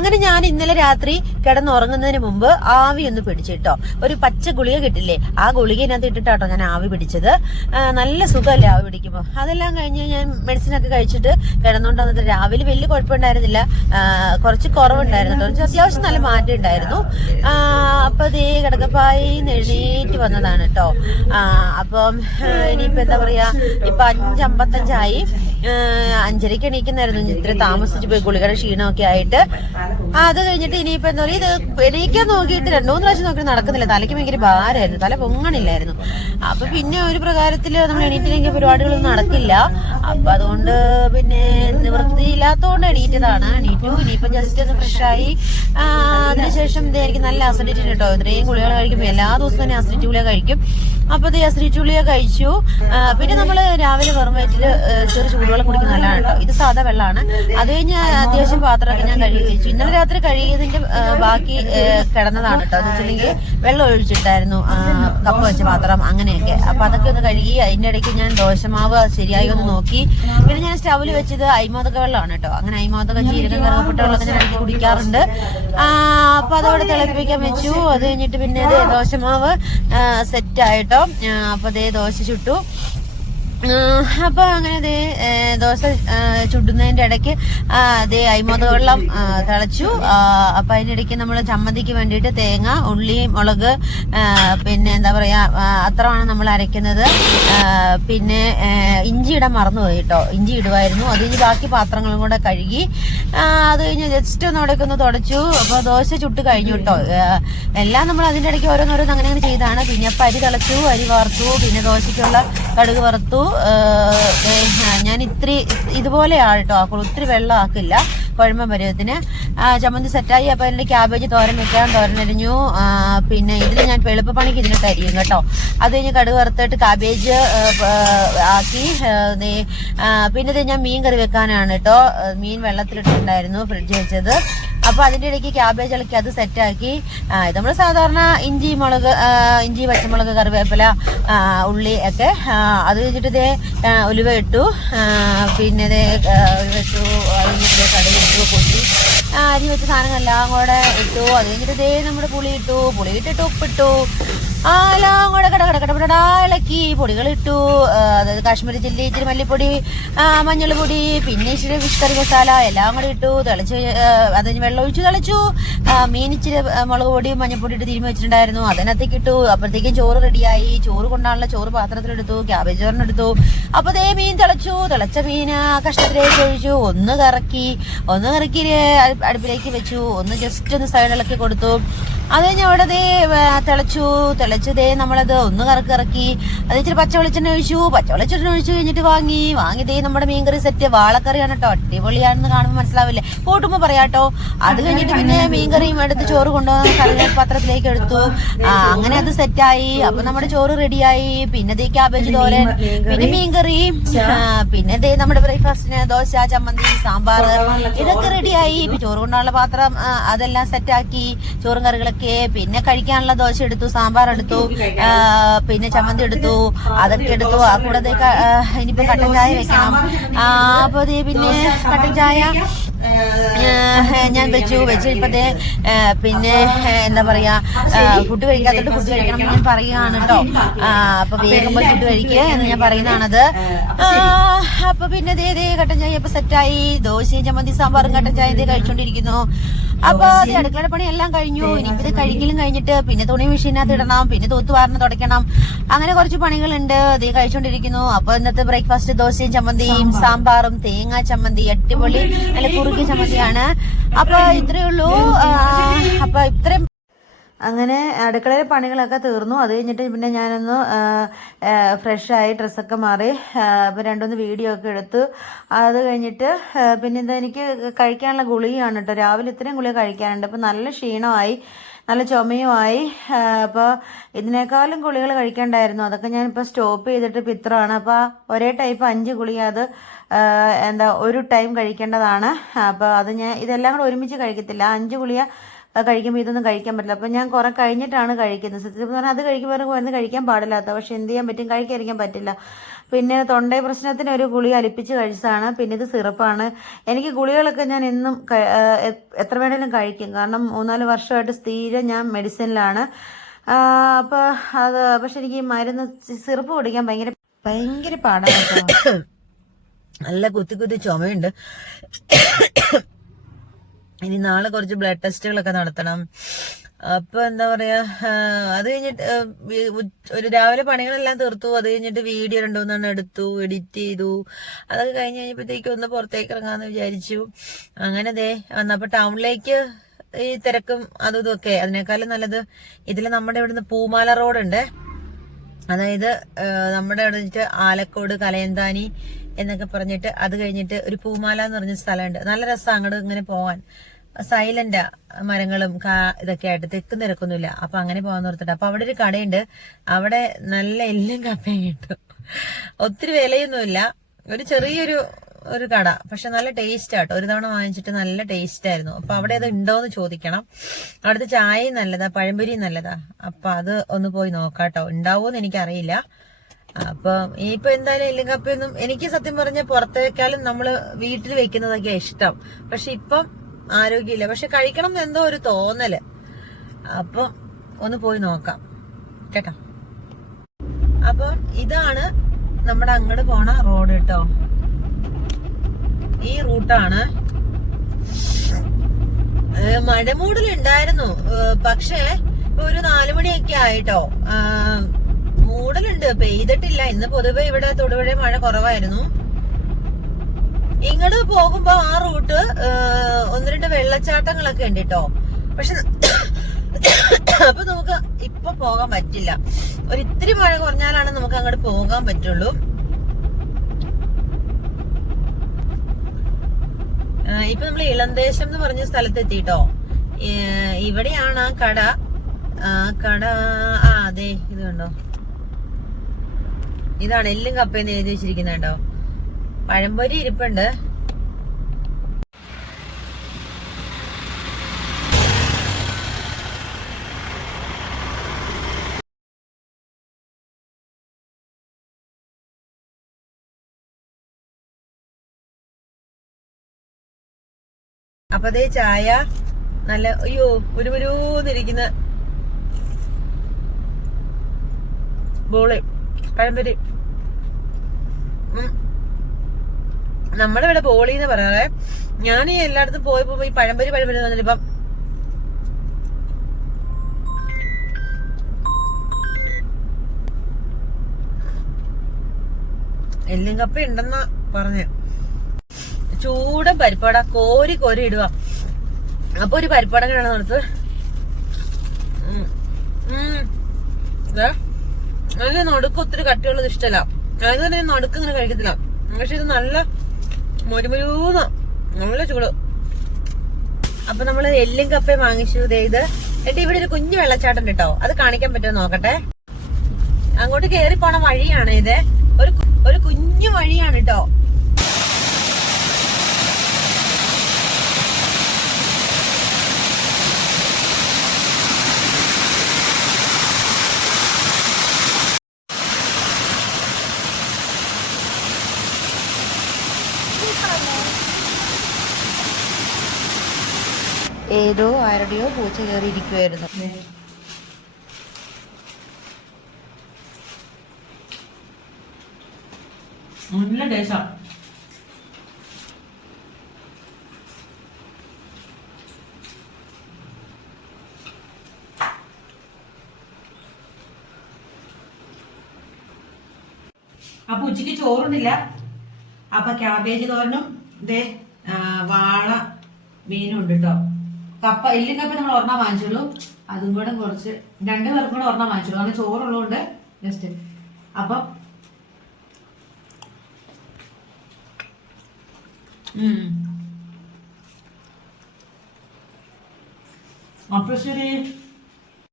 അങ്ങനെ ഞാൻ ഇന്നലെ രാത്രി കിടന്നുറങ്ങുന്നതിന് മുമ്പ് ആവി ഒന്ന് പിടിച്ചിട്ടോ. ഒരു പച്ച ഗുളിക കിട്ടില്ലേ? ആ ഗുളികനകത്ത് ഇട്ടിട്ടാട്ടോ ഞാൻ ആവി പിടിച്ചത്. നല്ല സുഖമല്ലേ ആവി പിടിക്കുമ്പോൾ അതെല്ലാം കഴിഞ്ഞ് ഞാൻ മെഡിസിൻ ഒക്കെ കഴിച്ചിട്ട് കിടന്നുകൊണ്ട് വന്നിട്ട് രാവിലെ വലിയ കുഴപ്പമുണ്ടായിരുന്നില്ല. കുറച്ച് കുറവുണ്ടായിരുന്നു കുറച്ച് അത്യാവശ്യം നല്ല മാറ്റം ഉണ്ടായിരുന്നു. അപ്പൊ ദേ കിടക്കപ്പായി എഴുന്നേറ്റ് വന്നതാണ് കേട്ടോ അപ്പം ഇനിയിപ്പോ എന്താ പറയാ? ഇപ്പൊ അഞ്ചമ്പത്തഞ്ചായി അഞ്ചരയ്ക്ക് എണീക്കുന്നായിരുന്നു. ഇത്ര താമസിച്ച് പോയി ഗുളികയുടെ ക്ഷീണമൊക്കെ ആയിട്ട്. അത് കഴിഞ്ഞിട്ട് ഇനിയിപ്പോ എന്താ പറയുക ഇത് എണീക്കാൻ നോക്കിയിട്ട് രണ്ടു മൂന്ന് പ്രാവശ്യം നോക്കി നടക്കുന്നില്ല. തലയ്ക്ക് ഭയങ്കര ഭാരമായിരുന്നു. തല പൊങ്ങണില്ലായിരുന്നു. അപ്പൊ പിന്നെ ഒരു പ്രകാരത്തിൽ നമ്മൾ എണീറ്റില്ലെങ്കിൽ പരിപാടികളൊന്നും നടക്കില്ല. അപ്പൊ അതുകൊണ്ട് പിന്നെ നിവൃത്തിയില്ലാത്തതുകൊണ്ട് എണീറ്റതാണ്. എണീറ്റു. ഇനിയിപ്പോ ജസ്റ്റ് ഒന്ന് ഫ്രഷായി അതിനുശേഷം ഇതായിരിക്കും നല്ല അസിഡിറ്റി കേട്ടോ. ഇത്രയും ഗുളികൾ കഴിക്കുമ്പോൾ എല്ലാ ദിവസവും തന്നെ അസിഡിറ്റി ഗുളിക കഴിക്കും. അപ്പൊ ഇത് ഗുളിക കഴിച്ചു. പിന്നെ നമ്മൾ രാവിലെ വെറും വയറ്റിൽ ചെറു ചൂടുവെള്ളം കുടിക്കുന്ന നല്ലതാണ് കേട്ടോ ഇത് സാധാ വെള്ളമാണ്. അത് കഴിഞ്ഞ് അത്യാവശ്യം പാത്രമൊക്കെ ഞാൻ കഴുകി കഴിച്ചു. ഇന്നലെ രാത്രി കഴുകിയതിന്റെ ബാക്കി കിടന്നതാണ് കേട്ടോ എന്ന് വെച്ചിട്ടുണ്ടെങ്കിൽ വെള്ളം ഒഴിച്ചിട്ടായിരുന്നു കപ്പ വെച്ച പാത്രം അങ്ങനെയൊക്കെ. അപ്പൊ അതൊക്കെ ഒന്ന് കഴുകി അതിന്റെ ഇടയ്ക്ക് ഞാൻ ദോശമാവ് ശരിയായി ഒന്ന് നോക്കി. പിന്നെ ഞാൻ സ്റ്റൗവിൽ വെച്ചത് അയിമോദക വെള്ളമാണ് കേട്ടോ അങ്ങനെ അയിമോദക ജീരകം കറുകപ്പെട്ട വെള്ളത്തിന് ഇടയ്ക്ക് കുടിക്കാറുണ്ട്. അപ്പോൾ അപ്പൊ അതോടെ തിളപ്പിക്കാൻ വെച്ചു. അത് കഴിഞ്ഞിട്ട് പിന്നെ ദോശമാവ് സെറ്റ് ആയിട്ടോ ആ, അപ്പൊ അതേ ദോശ ചുട്ടു. അപ്പൊ അങ്ങനെ ദേ ദോശ ചുടുന്നതിന്റെ ഇടയ്ക്ക് ദേ അയിമോദ വെള്ളം തിളച്ചു. ആ, അപ്പൊ അതിന്റെ ഇടയ്ക്ക് നമ്മൾ ചമ്മന്തിക്ക് വേണ്ടിയിട്ട് തേങ്ങ ഉള്ളി മുളക് പിന്നെ എന്താ പറയാ അത്രമാണ് നമ്മൾ അരയ്ക്കുന്നത്. പിന്നെ ഇഞ്ചി ഇടാൻ മറന്നുപോയി കേട്ടോ. ഇഞ്ചി ഇടുമായിരുന്നു അത് കഴിഞ്ഞ് ബാക്കി പാത്രങ്ങളും കൂടെ കഴുകി അത് കഴിഞ്ഞ് ജസ്റ്റ് ഒന്ന് അവിടേക്ക് ഒന്ന് തുടച്ചു. അപ്പൊ ദോശ ചുട്ട് കഴിഞ്ഞു കേട്ടോ. എല്ലാം നമ്മൾ അതിന്റെ ഇടയ്ക്ക് ഓരോന്നോരോന്ന് അങ്ങനെ അങ്ങനെ ചെയ്താണ്. പിന്നെ അപ്പൊ അരി തിളച്ചു അരി വറുത്തു പിന്നെ ദോശയ്ക്കുള്ള കടുക് വറുത്തു. ഞാൻ ഇത്തിരി ഇതുപോലെയാണ് കേട്ടോ ആക്കുള്ളൂ. ഒത്തിരി വെള്ളം ആക്കില്ല കുഴമ്പ പരുവത്തിന്. ചമ്മന്തി സെറ്റായി. അപ്പൊ എന്റെ ക്യാബേജ് തോരൻ വെക്കാൻ തോരനരിഞ്ഞു. പിന്നെ ഇതിൽ ഞാൻ എളുപ്പപ്പണിക്ക് ഇതിനിട്ട് അരിയും കേട്ടോ. അത് കഴിഞ്ഞ് കടുക് വറുത്തിട്ട് കാബേജ് ആക്കി പിന്നെ ഞാൻ മീൻ കറി വെക്കാനാണ് കേട്ടോ മീൻ വെള്ളത്തിലിട്ടുണ്ടായിരുന്നു ഫ്രിഡ്ജ് വെച്ചത്. അപ്പൊ അതിന്റെ ഇടയ്ക്ക് ക്യാബേജ് ഇളക്കി അത് സെറ്റ് ആക്കി. നമ്മൾ സാധാരണ ഇഞ്ചി മുളക് ഇഞ്ചി പച്ചമുളക് കറിവേപ്പില ഉള്ളി ഒക്കെ അത് കഴിഞ്ഞിട്ട് ഇതേ ഉലുവ ഇട്ടു. പിന്നെ ഇതേ ഉലുവ ഇട്ടു അതിന് കടുക് പൊട്ടി. അരി വെച്ച സാധനങ്ങളെല്ലാം കൂടെ ഇട്ടു. അത് കഴിഞ്ഞിട്ട് ഇതേ നമ്മുടെ പുളി ഇട്ടു. പുളി ഇട്ടിട്ട് ഉപ്പിട്ടു. എല്ലാം കൂടെ കട കട ഇളക്കി പൊടികൾ ഇട്ടു അതായത് കാശ്മീരി ചില്ലി ഇച്ചിരി മല്ലിപ്പൊടി മഞ്ഞൾപ്പൊടി മഞ്ഞൾ പൊടി പിന്നെ ഇച്ചിരി ഫിഷ് കറി മസാല എല്ലാം കൂടെ ഇട്ടു. തിളച്ച് അത് വെള്ളം ഒഴിച്ച് തിളച്ചു. മീൻ ഇച്ചിരി മുളക് പൊടിയും മഞ്ഞൾപ്പൊടി ഇട്ട് തിരുമ്മി വെച്ചിട്ടുണ്ടായിരുന്നു. അതിനകത്തേക്ക് ഇട്ടു. അപ്പോഴത്തേക്കും ചോറ് റെഡിയായി ചോറ് കൊണ്ടാണല്ലോ ചോറ് പാത്രത്തിലെടുത്തു. ക്യാബേജ് ചോറിനെടുത്തു അപ്പൊ ദേ മീൻ തിളച്ചു. തിളച്ച മീൻ കഷ്ണത്തിലേക്ക് ഒഴിച്ചു. ഒന്ന് കറക്കി ഒന്ന് കറക്കി അടുപ്പിലേക്ക് വെച്ചു. ഒന്ന് ജസ്റ്റ് ഒന്ന് സൈഡ് ഇളക്കി കൊടുത്തു. അത് കഴിഞ്ഞ് അവിടെ ദേ തിളച്ചു. തിളച്ച് ദേ നമ്മളത് ഒന്ന് കറക്കി ഇറക്കി അത് ഇച്ചിരി പച്ച വെളിച്ചെണ്ണ ഒഴിച്ചു. പച്ച വെളിച്ചെണ്ണ ഒഴിച്ചു കഴിഞ്ഞിട്ട് വാങ്ങി. വാങ്ങി ദേ നമ്മുടെ മീൻകറി സെറ്റ് വാളക്കറിയാണ് കേട്ടോ അടിപൊളിയാണെന്ന് കാണുമ്പോൾ മനസ്സിലാവില്ലേ? കൂട്ടുമ്പോൾ പറയാട്ടോ അത് കഴിഞ്ഞിട്ട് പിന്നെ മീൻകറിയും എടുത്ത് ചോറ് കൊണ്ടുവന്ന് കറി പാത്രത്തിലേക്ക് എടുത്തു അങ്ങനെ അത് സെറ്റായി അപ്പൊ നമ്മുടെ ചോറ് റെഡിയായി പിന്നെ ദേ ക്യാബേജ് തോരൻ പിന്നെ മീൻകറി. പിന്നെ ദേ നമ്മുടെ ബ്രേക്ക്ഫാസ്റ്റിന് ദോശ ചമ്മന്തി സാമ്പാർ ഇതൊക്കെ റെഡിയായി ചോറ് കൊണ്ടുള്ള പാത്രം അതെല്ലാം സെറ്റാക്കി ചോറും കറികളൊക്കെ. പിന്നെ കഴിക്കാനുള്ള ദോശ എടുത്തു സാമ്പാർ എടുത്തു. ആ, പിന്നെ ചമ്മന്തി എടുത്തു അതൊക്കെ എടുത്തു ആ കൂടെ ഇനിയിപ്പോ കട്ടൻ ചായ വെക്കണം. അപ്പൊ പിന്നെ കട്ടൻ ചായ ഞാൻ വെച്ചു വെച്ച് ഇപ്പത്തെ പിന്നെ എന്താ പറയാ ഫുഡ് കഴിക്കാത്തോണ്ട് ഫുഡ് കഴിക്കണം ഞാൻ പറയുകയാണ് കേട്ടോ. അപ്പൊ വേഗം പോയി ഫുഡ് കഴിക്കുക എന്ന് ഞാൻ പറയുന്നതാണത്. അപ്പൊ പിന്നെ ദേ ദേ കട്ടൻ ചായ ഇപ്പൊ സെറ്റായി ദോശയും ചമ്മന്തി സാമ്പാറും കട്ടൻ ചായ ദേ കഴിച്ചോണ്ടിരിക്കുന്നു. അപ്പൊ ഈ അടുക്കള പണി എല്ലാം കഴിഞ്ഞു. ഇനിയിപ്പോ കഴിക്കലും കഴിഞ്ഞിട്ട് പിന്നെ തുണി മെഷീനകത്ത് ഇടണം പിന്നെ തൂത്ത് വാർന്ന് തുടയ്ക്കണം. അങ്ങനെ കുറച്ച് പണികളുണ്ട്. ദേ കഴിച്ചോണ്ടിരിക്കുന്നു. അപ്പൊ ഇന്നത്തെ ബ്രേക്ക്ഫാസ്റ്റ് ദോശയും ചമ്മന്തിയും സാമ്പാറും. തേങ്ങാ ചമ്മന്തി അടിപൊളി. നല്ല കുറുക്കി ചമ്മന്തിയാണ്. അപ്പൊ ഇത്രയേ ഉള്ളൂ. അപ്പൊ ഇത്രയും അങ്ങനെ അടുക്കളയിലെ പണികളൊക്കെ തീർന്നു. അത് കഴിഞ്ഞിട്ട് പിന്നെ ഞാനൊന്ന് ഫ്രഷായി ഡ്രസ്സൊക്കെ മാറി അപ്പോൾ രണ്ടൊന്ന് വീഡിയോ ഒക്കെ എടുത്തു. അത് കഴിഞ്ഞിട്ട് പിന്നെ ഇത് എനിക്ക് കഴിക്കാനുള്ള ഗുളികയാണ് കേട്ടോ. രാവിലെ ഇത്രയും ഗുളിക കഴിക്കാനുണ്ട്. അപ്പോൾ നല്ല ക്ഷീണമായി നല്ല ചുമയുമായി. അപ്പോൾ ഇതിനേക്കാളും ഗുളികൾ കഴിക്കണ്ടായിരുന്നു. അതൊക്കെ ഞാനിപ്പോൾ സ്റ്റോപ്പ് ചെയ്തിട്ട് ഇപ്പോൾ ഇത്രയാണ്. അപ്പോൾ ഒരേ ടൈപ്പ് അഞ്ച് ഗുളിക അത് എന്താ ഒരു ടൈം കഴിക്കേണ്ടതാണ്. അപ്പോൾ അത് ഞാൻ ഇതെല്ലാം കൂടെ ഒരുമിച്ച് കഴിക്കത്തില്ല. അഞ്ച് ഗുളിക കഴിക്കുമ്പോൾ ഇതൊന്നും കഴിക്കാൻ പറ്റില്ല. അപ്പം ഞാൻ കുറെ കഴിഞ്ഞിട്ടാണ് കഴിക്കുന്നത്. സത്യത്തിൽ പറഞ്ഞാൽ അത് കഴിക്കുമ്പോൾ മരുന്ന് കഴിക്കാൻ പാടില്ലാത്ത പക്ഷെ എന്ത് ചെയ്യാൻ പറ്റും? കഴിക്കാതിരിക്കാൻ പറ്റില്ല. പിന്നെ തൊണ്ടേ പ്രശ്നത്തിന് ഒരു ഗുളി അലിപ്പിച്ച് കഴിച്ചതാണ്. പിന്നെ ഇത് സിറപ്പാണ്. എനിക്ക് ഗുളികളൊക്കെ ഞാൻ എന്നും എത്ര വേണേലും കഴിക്കും. കാരണം മൂന്നാൽ വർഷമായിട്ട് സ്ഥിരം ഞാൻ മെഡിസിനിലാണ്. അപ്പോൾ അത് പക്ഷെ എനിക്ക് ഈ മരുന്ന് സിറപ്പ് കുടിക്കാൻ ഭയങ്കര ഭയങ്കര പാടാണ് നല്ല കുത്തി കുത്തി ചുമയുണ്ട്. ഇനി നാളെ കുറച്ച് ബ്ലഡ് ടെസ്റ്റുകളൊക്കെ നടത്തണം. അപ്പൊ എന്താ പറയാ അത് കഴിഞ്ഞിട്ട് ഒരു രാവിലെ പണികളെല്ലാം തീർത്തു. അത് കഴിഞ്ഞിട്ട് വീഡിയോ രണ്ടുമൂന്നെണ്ണം എടുത്തു എഡിറ്റ് ചെയ്തു. അതൊക്കെ കഴിഞ്ഞ് കഴിഞ്ഞപ്പോഴത്തേക്ക് ഒന്ന് പുറത്തേക്ക് ഇറങ്ങാന്ന് വിചാരിച്ചു. അങ്ങനെ ദേ വന്നപ്പോ ടൗണിലേക്ക് ഈ തിരക്കും അതും ഇതൊക്കെ അതിനേക്കാളും നല്ലത് ഇതിൽ നമ്മുടെ ഇവിടുന്ന് പൂമാല ഉണ്ട്. അതായത് നമ്മുടെ വെച്ചിട്ട് ആലക്കോട് കലയന്താനി എന്നൊക്കെ പറഞ്ഞിട്ട് അത് കഴിഞ്ഞിട്ട് ഒരു പൂമാല എന്ന് പറഞ്ഞ സ്ഥലമുണ്ട്. നല്ല രസമാണ് അങ്ങോട്ട് ഇങ്ങനെ പോവാൻ. സൈലന്റാ മരങ്ങളും ഇതൊക്കെ ആയിട്ട് തെക്ക് നിരക്കൊന്നുമില്ല. അപ്പൊ അങ്ങനെ പോകാൻ ഓർത്തിട്ട്. അപ്പൊ അവിടെ ഒരു കടയുണ്ട്. അവിടെ നല്ല എല്ലും കപ്പയും കിട്ടും. ഒത്തിരി വിലയൊന്നുമില്ല. ഒരു ചെറിയൊരു ഒരു കട. പക്ഷെ നല്ല ടേസ്റ്റ് ആട്ടോ. ഒരു തവണ വാങ്ങിച്ചിട്ട് നല്ല ടേസ്റ്റ് ആയിരുന്നു. അപ്പൊ അവിടെ അത് ഉണ്ടോന്ന് ചോദിക്കണം. അവിടുത്തെ ചായയും നല്ലതാ പഴംപൊരിയും നല്ലതാ. അപ്പൊ അത് ഒന്ന് പോയി നോക്കാട്ടോ. ഉണ്ടാവോന്ന് എനിക്കറിയില്ല. അപ്പൊ ഇനിയിപ്പൊ എന്തായാലും എല്ലും കപ്പയൊന്നും എനിക്ക് സത്യം പറഞ്ഞ പുറത്തേക്കാളും നമ്മൾ വീട്ടിൽ വെക്കുന്നതൊക്കെ ഇഷ്ടം. പക്ഷെ ഇപ്പം ആരോഗ്യമില്ല. പക്ഷെ കഴിക്കണം എന്ന് എന്തോ ഒരു തോന്നൽ. അപ്പം ഒന്ന് പോയി നോക്കാം. കേട്ടോ? അപ്പൊ ഇതാണ് നമ്മുടെ അങ്ങോട്ട് പോണ റോഡ് കേട്ടോ. ഈ റൂട്ടാണ്. മഴമൂടലുണ്ടായിരുന്നു. പക്ഷേ ഒരു നാലു മണിയൊക്കെ ആയിട്ടോ. മൂടലുണ്ട് പെയ്തിട്ടില്ല. ഇന്ന് പൊതുവെ ഇവിടെ തൊടുപുഴ മഴ കുറവായിരുന്നു. ഇങ്ങോട്ട് പോകുമ്പോ ആ റൂട്ട് ഒന്ന് രണ്ട് വെള്ളച്ചാട്ടങ്ങളൊക്കെ ഉണ്ട് കേട്ടോ പക്ഷെ അപ്പൊ നമുക്ക് ഇപ്പൊ പോകാൻ പറ്റില്ല. ഒരു ഇത്തിരി മഴ കുറഞ്ഞാലാണ് നമുക്ക് അങ്ങോട്ട് പോകാൻ പറ്റുള്ളൂ. ഇപ്പൊ നമ്മൾ ഇളന്തേശം എന്ന് പറഞ്ഞ സ്ഥലത്ത് എത്തിട്ടോ ഇവിടെയാണ് ആ കട. ആ കട ആ അതെ ഇത് കണ്ടോ? ഇതാണ് എല്ലും കപ്പയെന്ന് എഴുതി വെച്ചിരിക്കുന്നത് കേട്ടോ. പഴംപൊരി ഇരിപ്പുണ്ട്. അപ്പൊ അതേ ചായ നല്ല അയ്യോ ഒരു മുരൂന്നിരിക്കുന്ന ബോൾ. പഴംപൊരി. നമ്മുടെ നമ്മളിവിടെ ബോളി എന്ന് പറയാതെ ഞാൻ ഈ എല്ലായിടത്തും പോയി പോകുമ്പോ ഈ പഴംപൊരി പഴംപൊരി ഇപ്പം എല്ലും കപ്പ ഉണ്ടെന്നാ പറഞ്ഞ. ചൂടൻ പരിപ്പാട. കോരി കോരി ഇടുക അപ്പൊ ഒരു പരിപ്പാടം കിടന്ന നടത്ത്. ഉം. ഉം. ദേ, നല്ല നടുക്ക് ഒത്തിരി കട്ടിയുള്ളത് ഇഷ്ടമല്ല അതായത് തന്നെ നടുക്ക് ഇങ്ങനെ കഴിക്കത്തില്ല. പക്ഷെ ഇത് നല്ല മുരുമുരൂന്ന് നല്ല ചൂട്. അപ്പൊ നമ്മൾ എല്ലും കപ്പയും വാങ്ങിച്ചു. ഇത് എന്നിട്ട് ഇവിടെ ഒരു കുഞ്ഞു വെള്ളച്ചാട്ടം കിട്ടോ അത് കാണിക്കാൻ പറ്റുമോ നോക്കട്ടെ. അങ്ങോട്ട് കേറി പോണ വഴിയാണ് ഇത്. ഒരു ഒരു കുഞ്ഞു വഴിയാണ് കേട്ടോ ഏതോ ആരുടെയോ പൂച്ച കയറിയിരിക്കുമായിരുന്നു നല്ല അപ്പൊ ഉച്ചയ്ക്ക് ചോറുണ്ടില്ല. അപ്പൊ ക്യാബേജ് തോരനും ദേ വാള മീനും ഉണ്ട് കേട്ടോ കപ്പ എല്ലും കപ്പ നമ്മൾ ഒരെണ്ണം വാങ്ങിച്ചുള്ളൂ. അതും കൂടെ കുറച്ച് രണ്ടു പേർക്കും കൂടെ ഒരെണ്ണം വാങ്ങിച്ചുള്ളൂ. കാരണം ചോറുള്ളതുകൊണ്ട് ജസ്റ്റ് അപ്പം. അപ്പൊ ശരി.